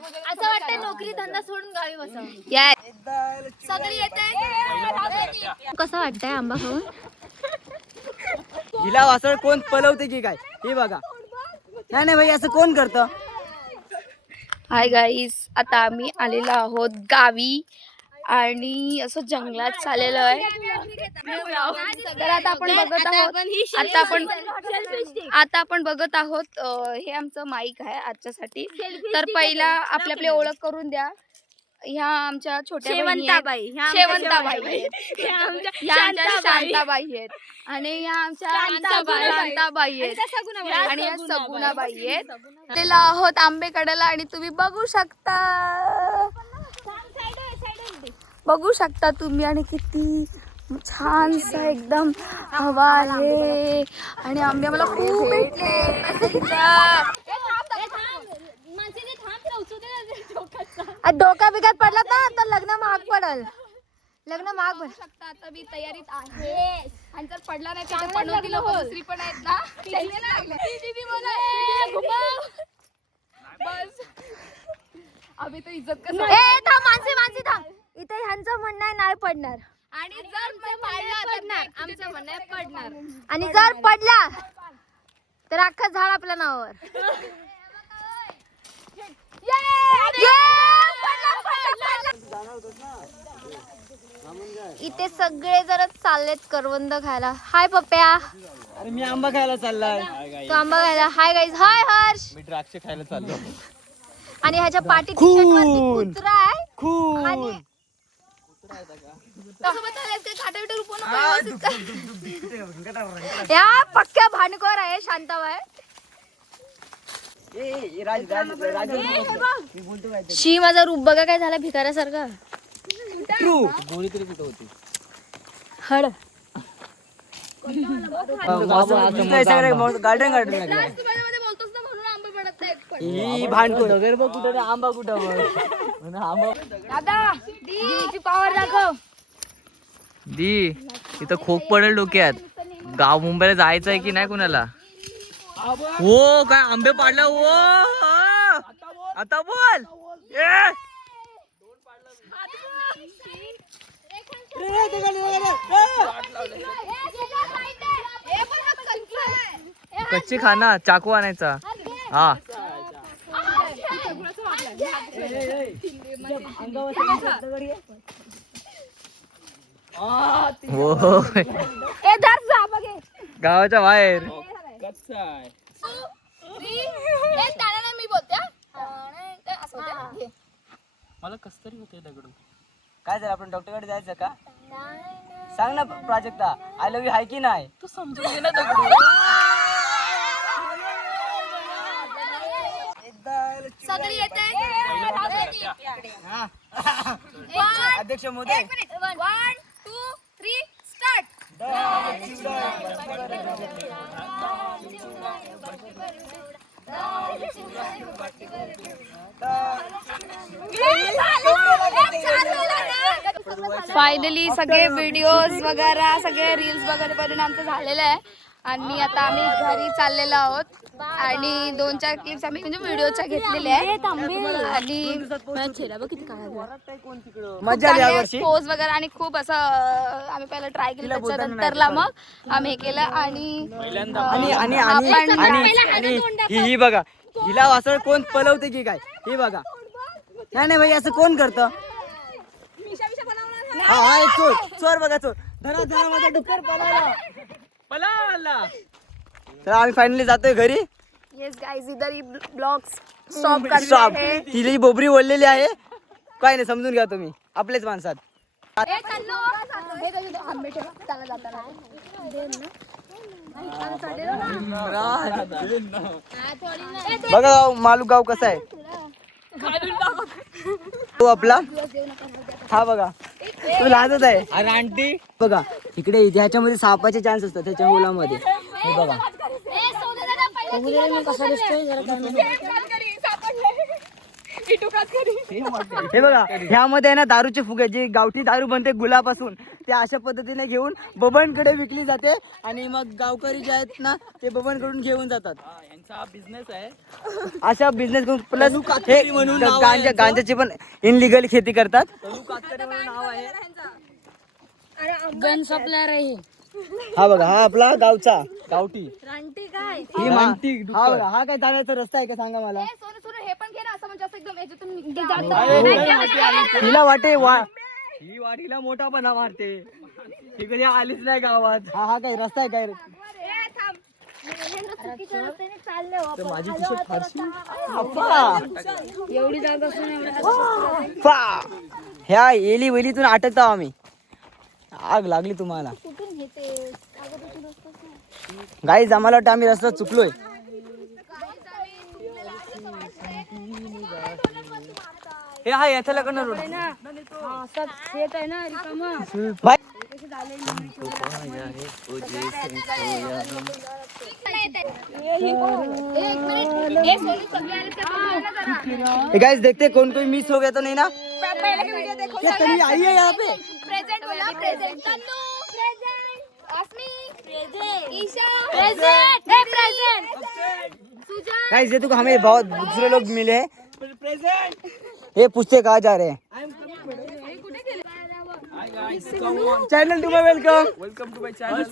असं वाटतं नोकरी धंदा सोडून गावी बसावं. सगळी येते. कसं वाटतंय आंबा खाऊन? हिला वासळ कोण पलवते की काय हे बघा. नाही नाही भाई असं कोण करतं. हाय गाईस, आता आम्ही आलेलो आहोत गावी आणि असं जंगलात चाललेलो आहे. तर आता आपण बघत आहोत हे आमचं माईक आहे आजच्यासाठी. तर पहिला आपली ओळख करून द्या. ह्या आमच्या छोट्या शेवंताबाई शांताबाई आहेत आणि ह्या आमच्या शांताबाई आहेत आणि ह्या सगुणाबाई आहेत. आलेलो आहोत आंबे काढायला आणि तुम्ही बघू शकता तुम्ही आणि किती छान एकदम हवा आहे आणि आंबे मला खूप भेटले. डोका बिघात पडला ना तर लग्न महाग पडल. शकता आता मी तयारीत आहे आणि जर पडला नाही तर पनवती लोक दुसरी पण आहेत ना बस अभि तो इज्जत कसं मानसी थांब. इथे ह्यांचं म्हणणं आहे नाही पडणार आणि जर पडणार आमचं म्हणणं आहे पडणार आणि जर पडला तर अख्खं झाड आपल्या नावावर. इथे सगळे जरा चाललेत करवंद खायला. हाय पप्प्या. अरे मी आंबा खायला चाललाय. तू आंबा खायला. Hi guys. हाय हर्ष. मी द्राक्ष खायला चाललो. आणि ह्याच्या पाठी कुत्रा आहे. खून या पक्क्या भांडखोर आहे शांताबाई. शी माझा रूप बघा काय झाला भिकाऱ्यासारखा. गोळी तरी कुठं होती. हड गार्डन ही भांडखोर वगैरे बघ कुठं आंबा कुठं दादा दी पॉवर दाखव. दी इथं खोक पडेल डोक्यात. गाव मुंबईला जायचं आहे की नाही कुणाला. हो काय आंबे पाडला. हो आता बोल. कच्ची खाना चाकू आणायचा. हा हो गावाच्या बाहेर. मी बोलते मला कस तरी होते दगडू. काय झालं आपण डॉक्टरकडे जायचं का. सांग ना Prajakta I love you hi की नाही. तू समजून घे ना दगडू. सगळी येते. अध्यक्ष मोदी. 1 2 3 स्टार्ट. फायनली सगळे व्हिडिओज वगैरे सगळे रील्स वगैरे बनवून आमचं झालेलं आहे आणि आता आम्ही घरी चाललेलो आहोत आणि 2-4 क्लिप्स आम्ही म्हणजे व्हिडिओच्या घेतलेल्या आहेत आणि मजा आली यावर्षी. पोज वगैरे आणि खूप असं आम्ही पहिला ट्राय केलं त्याच्यानंतरला मग आम्ही हे केलं आणि ही बघा हिला वासळ कोण पलवते की काय हे बघा. नाही नाही भाई असं कोण करतं. हा एक चोर बघा चोर धरा माझा डुक्कर पळाला. तर आम्ही फायनली जातोय घरी. येस गाइस इधर ही ब्लॉग्स स्टॉप करते हैं. तिला ही बोबरी बोललेली आहे. काय नाही समजून घ्या तुम्ही आपलेच माणसात. बघा मालू गाव कसा आहे. तो आपला हा बघा तो लहानच आहे. अरे आंटी बघा इकडे ह्याच्यामध्ये सापाचे चान्स असतात त्याच्या होलामध्ये. हे बघा हे बघा ह्यामध्ये आहे ना दारूचे फुगे जे गावठी दारू बनते गुलापासून त्या अशा पद्धतीने घेऊन बबनकडे विकली जाते आणि मग गावकरी जे आहेत ना ते बबनकडून घेऊन जातात. यांचा बिझनेस आहे. अशा बिझनेस करून प्लस हे गांजाची पण इनलिगल खेती करतात. गन सप्लायर आहे. हा बघा हा आपला गावचा गावठी रानटी काय ही हा बघा हा काय जाण्याचा रस्ता आहे का सांगा मला. सोनू सोनू हे पण घे ना असं म्हणजे असं एकदम याच्यातून तिला वाटे ही वाडीला मोठा बना मारते. ही कधी आलीच नाही गावात. हा काय रस्ता आहे काय माझी एवढी जागा असून ह्या एली वेलीतून अटकतो आम्ही. आग लागली तुम्हाला गाईज आम्हाला वाटतं आम्ही रस्ता चुकलोय. हे हा याच्या लग्न रोड. शेत आहे ना रिकामा. बाय गाइस देखते कौन कोई मिस हो गया तो नहीं ना. ये तेरी आई है यहाँ पे. प्रेजेंट बोला present Tannu present Asmi present Isha present हे प्रेजेंट सुजा. गाइस ये तो हमें बहुत दूसरे लोग मिले हैं. ये पूछते कहाँ जा रहे हैं. Channel to my welcome welcome to my channel.